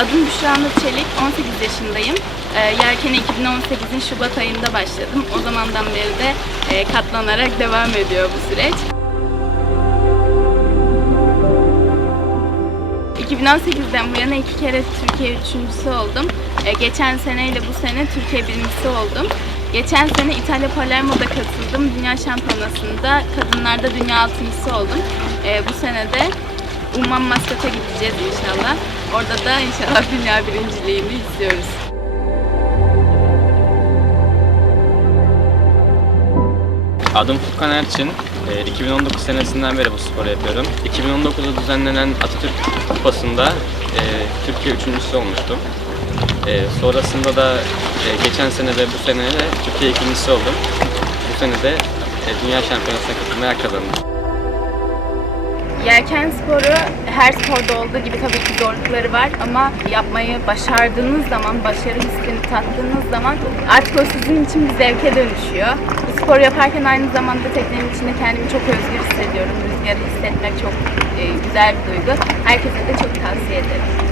Büşra Nur Çelik, 18 yaşındayım. Ee, Yelken'e 2018'in Şubat ayında başladım. O zamandan beri de e, katlanarak devam ediyor bu süreç. 2018'den bu yana iki kere Türkiye üçüncüsü oldum. Ee, geçen seneyle bu sene Türkiye birincisi oldum. Geçen sene İtalya Palermo'da katıldım. Dünya Şampiyonası'nda kadınlarda dünya altıncısı oldum. Ee, bu sene de Umman Maskat'a gideceğiz inşallah. Orada da inşallah dünya birinciliğini istiyoruz. Adım Furkan Erçin. Ee, 2019 senesinden beri bu sporu yapıyorum. 2019'da düzenlenen Atatürk Kupası'nda e, Türkiye üçüncüsü olmuştum. E, sonrasında da e, geçen sene ve bu sene de Türkiye ikincisi oldum. Bu sene de Dünya Şampiyonası'na katılmaya kazandım. Yelken sporu her sporda olduğu gibi tabii ki zorlukları var ama yapmayı başardığınız zaman, başarı hissini tattığınız zaman artık o sizin için bir zevke dönüşüyor. Bu spor yaparken aynı zamanda teknenin içinde kendimi çok özgür hissediyorum. Rüzgarı hissetmek çok e, güzel bir duygu. Herkese de çok tavsiye ederim.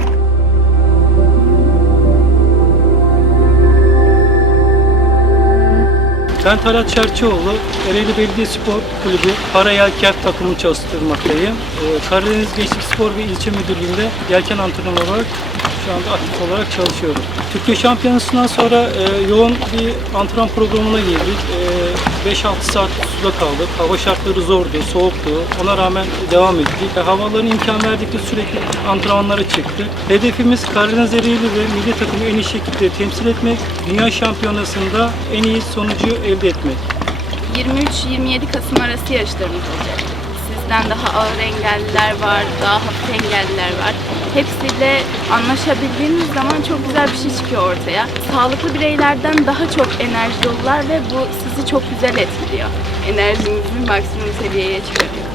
Ben Talat Çerçioğlu, Ereğli Belediye Spor Kulübü Para Yelken takımını çalıştırmaktayım. Ee, Karadeniz Gençlik Spor ve İlçe Müdürlüğü'nde yelken antrenörü olarak şu anda aktif olarak çalışıyorum. Türkiye Şampiyonası'ndan sonra e, yoğun bir antrenman programına girdik. E, 5-6 saat suda kaldık. Hava şartları zordu, soğuktu. Ona rağmen devam ettik. E, havaların imkan verdikçe sürekli antrenmanlara çıktık. Hedefimiz Karadeniz Ereğli ve milli takımı en iyi şekilde temsil etmek. Dünya Şampiyonası'nda en iyi sonucu elde etmek. 23-27 Kasım arası yarışlarımız olacak. Sizden daha ağır engelliler var, daha hafif engelliler var. Hepsiyle anlaşabildiğiniz zaman çok güzel bir şey çıkıyor ortaya. Sağlıklı bireylerden daha çok enerji dolular ve bu sizi çok güzel etkiliyor. Enerjinizi maksimum seviyeye çıkarıyor.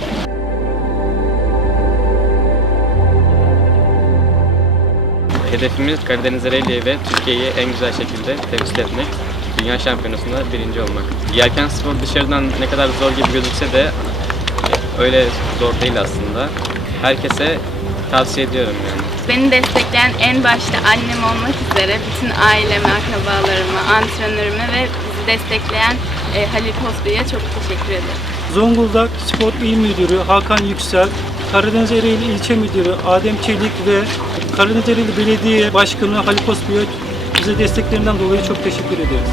Hedefimiz Karadeniz Ereğli'yi ve Türkiye'yi en güzel şekilde temsil etmek. Dünya Şampiyonası'nda birinci olmak. Yelken spor dışarıdan ne kadar zor gibi gözükse de öyle zor değil aslında. Herkese tavsiye ediyorum yani. Beni destekleyen en başta annem olmak üzere bütün aileme, akrabalarıma, antrenörüme ve bizi destekleyen e, Halil Posbey'e çok teşekkür ederim. Zonguldak Spor İl Müdürü Hakan Yüksel, Karadeniz Ereğli İlçe Müdürü Adem Çelik ve Karadeniz Ereğli Belediye Başkanı Halil Osbiyot bize desteklerinden dolayı çok teşekkür ederiz.